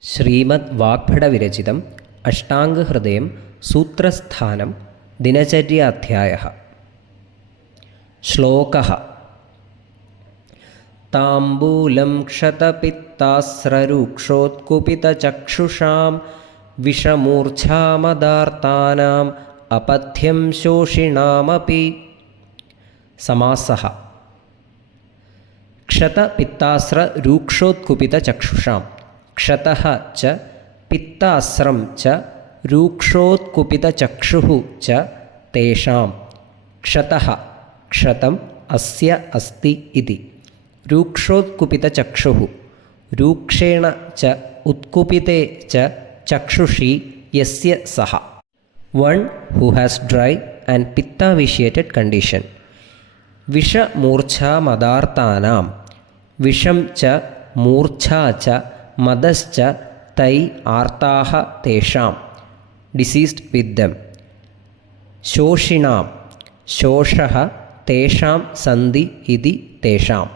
ശ്രീമദ് വാഗ്ഭടവിരചിതം അഷ്ടാംഗഹൃദയം സൂത്രസ്ഥാനം ദിനചര്യാധ്യായഃ. ശ്ലോകഃ. താംബൂലം ക്ഷതപിത്താസ്രരൂക്ഷോത്കുപിതചക്ഷുഷാം വിഷമൂർച്ഛാമദാർത്താനാം അപഥ്യം ശോഷിണാമപി. സമാസഃ. ക്ഷതപിത്താസ്രരൂക്ഷോത്കുപിതചക്ഷുഷാം. ക്ഷതഃ ച പിത്താസ്രം ച രൂക്ഷോത്കുപിതചക്ഷുഃ ച തേഷാം. ക്ഷതഃ ക്ഷതം അസ്യ അസ്തി ഇതി. രൂക്ഷോത്കുപിതചക്ഷുഃ രൂക്ഷേണ ച ഉത്കുപിതേ ച ചക്ഷുഷി യസ്യ സഹ. One who has dry and pitta vitiated condition. വിഷമൂർച്ഛാ മദാർത്താനാം. വിഷം ച മൂർച്ഛാ ച മദശ്ച തൈ ആർത്താഃ തേഷാം. ഡിസീസ്ഡ് വിത്ത് ദം. ശോഷിണാം. ശോഷഃ തേഷാം സന്ധി ഇതി തേഷാം.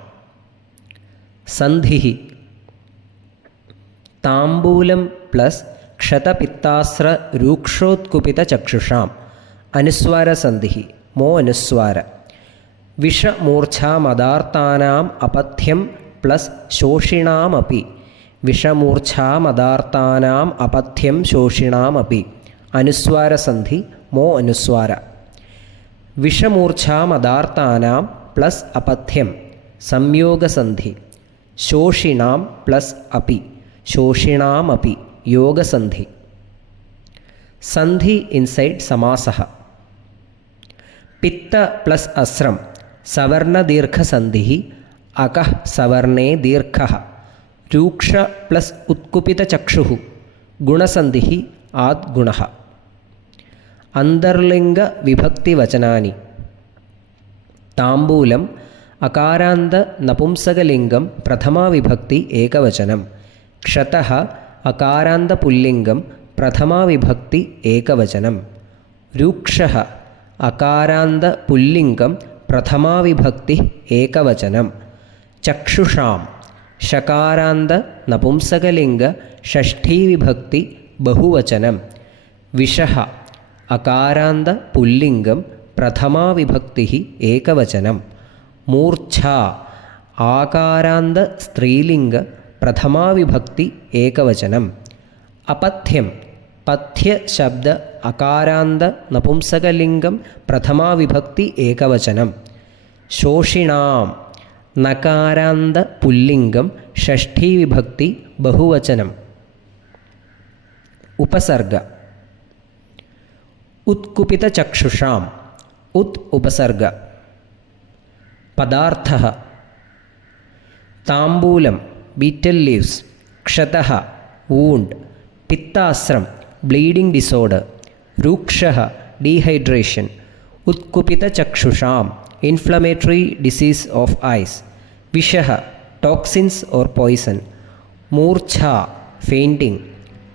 സന്ധിഃ. താംബൂലം പ്ലസ് ക്ഷതപിത്താസ്ര രൂക്ഷോത്കുപിതചക്ഷുഷാം. അനുസ്വാരസന്ധിഃ. മോ അനുസ്വാര. വിഷമൂർച്ഛാമദാർത്താനാം അപഥ്യം പ്ലസ് ശോഷിണാമപി. വിഷമൂർച്ഛാമദാർത്താനാം അപഥ്യം ശോഷിണാമപി. അനുസ്വാരസന്ധി. മോ അനുസ്വാര. വിഷമൂർച്ഛാമദാർത്താനാം പ്ലസ് അപഥ്യം സംയോഗസന്ധി. ശോഷിണാം പ്ലസ് അപി. ശോഷിണാമപി യോഗസന്ധി. സന്ധി ഇൻസൈഡ് സമാസഃ. പിത്ത പ്ലസ് അസ്രം സവർണദീർഘസന്ധിഃ. അകഃ സവർണേ ദീർഘഃ. രൂക്ഷ പ്ലസ് ഉത്കുപിതചക്ഷുഃ ഗുണസന്ധിഃ ആദ്ഗുണഃ. അന്തർലിംഗ വിഭക്തിവചനാനി. താംബൂലം അകാരാന്ത നപുംസകലിംഗം പ്രഥമാവിഭക്തി ഏകവചനം. ക്ഷതഃ അകാരാന്ത പുല്ലിംഗം പ്രഥമാവിഭക്തി ഏകവചനം. രൂക്ഷഃ അകാരാന്ത പുല്ലിംഗം പ്രഥമാവിഭക്തി ഏകവചനം. ചക്ഷുഷാം ഷകാരാന്ത നപുംസകലിംഗ ഷഷ്ഠീവിഭക്തി ബഹുവചനം. വിഷഃ അകാരാന്ത പുല്ലിംഗം പ്രഥമാവിഭക്തി ഏകവചനം. മൂർച്ഛ ആകാരാന്ത സ്ത്രീലിംഗ പ്രഥമാവിഭക്തി ഏകവചനം. അപഥ്യം പഥ്യ ശബ്ദ അകാരാന്ത നപുംസകലിംഗം പ്രഥമാവിഭക്തി ഏകവചനം. ശോഷിണാം നകാരാന്ത പുല്ലിംഗം ഷഷ്ഠീവിഭക്തി ബഹുവചനം. ഉപസർഗ. ഉത്കുപിതചക്ഷുഷാം. ഉത് ഉപസർഗ. പദാർത്ഥഃ. താംബൂലം ബീറ്റൽ ലീവ്സ്. ക്ഷതഃ വൂണ്ട്. പിത്താസ്രം ബ്ലീഡിംഗ് ഡിസോർഡർ. രൂക്ഷഃ ഡീഹൈഡ്രേഷൻ. ഉത്കുപിതചക്ഷുഷാം ഇൻഫ്ലമേറ്ററി ഡിസീസ് ഓഫ് ഐസ്. വിഷഃ ടോക്സിൻസ് ഓർ പോയ്സൺ. മൂർച്ഛ ഫെയിൻറ്റിംഗ്.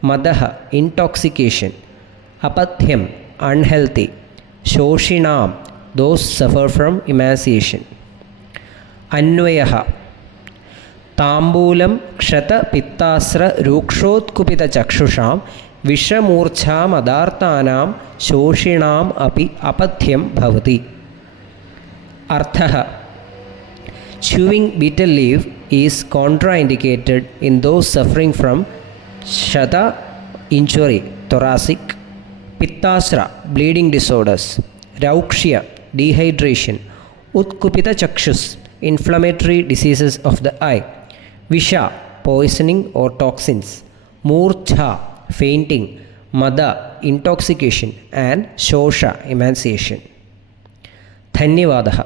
മദഃ ഇൻടോക്സിക്കേഷൻ. അപഥ്യം അൺഹെൽത്തി. ശോഷിണാം ദോസ് സഫർ ഫ്രം ഇമാസിയേഷൻ. അന്വയഃ. താംബൂലം ക്ഷതപിത്താസ്ര രൂക്ഷോത്കുപിതചക്ഷുഷാം വിഷമൂർച്ഛാമദാർത്താനാം ശോഷിണാം അപി അപഥ്യം ഭവതി. അർത്ഥഃ. Chewing betel leaf is contraindicated in those suffering from Shata injury, thoracic, Pittasra, bleeding disorders, Raukshya, dehydration, Utkupita chakshus, inflammatory diseases of the eye, Visha, poisoning or toxins, Murcha, fainting, Mada, intoxication, and Shosha, emaciation. ധന്യവാദः.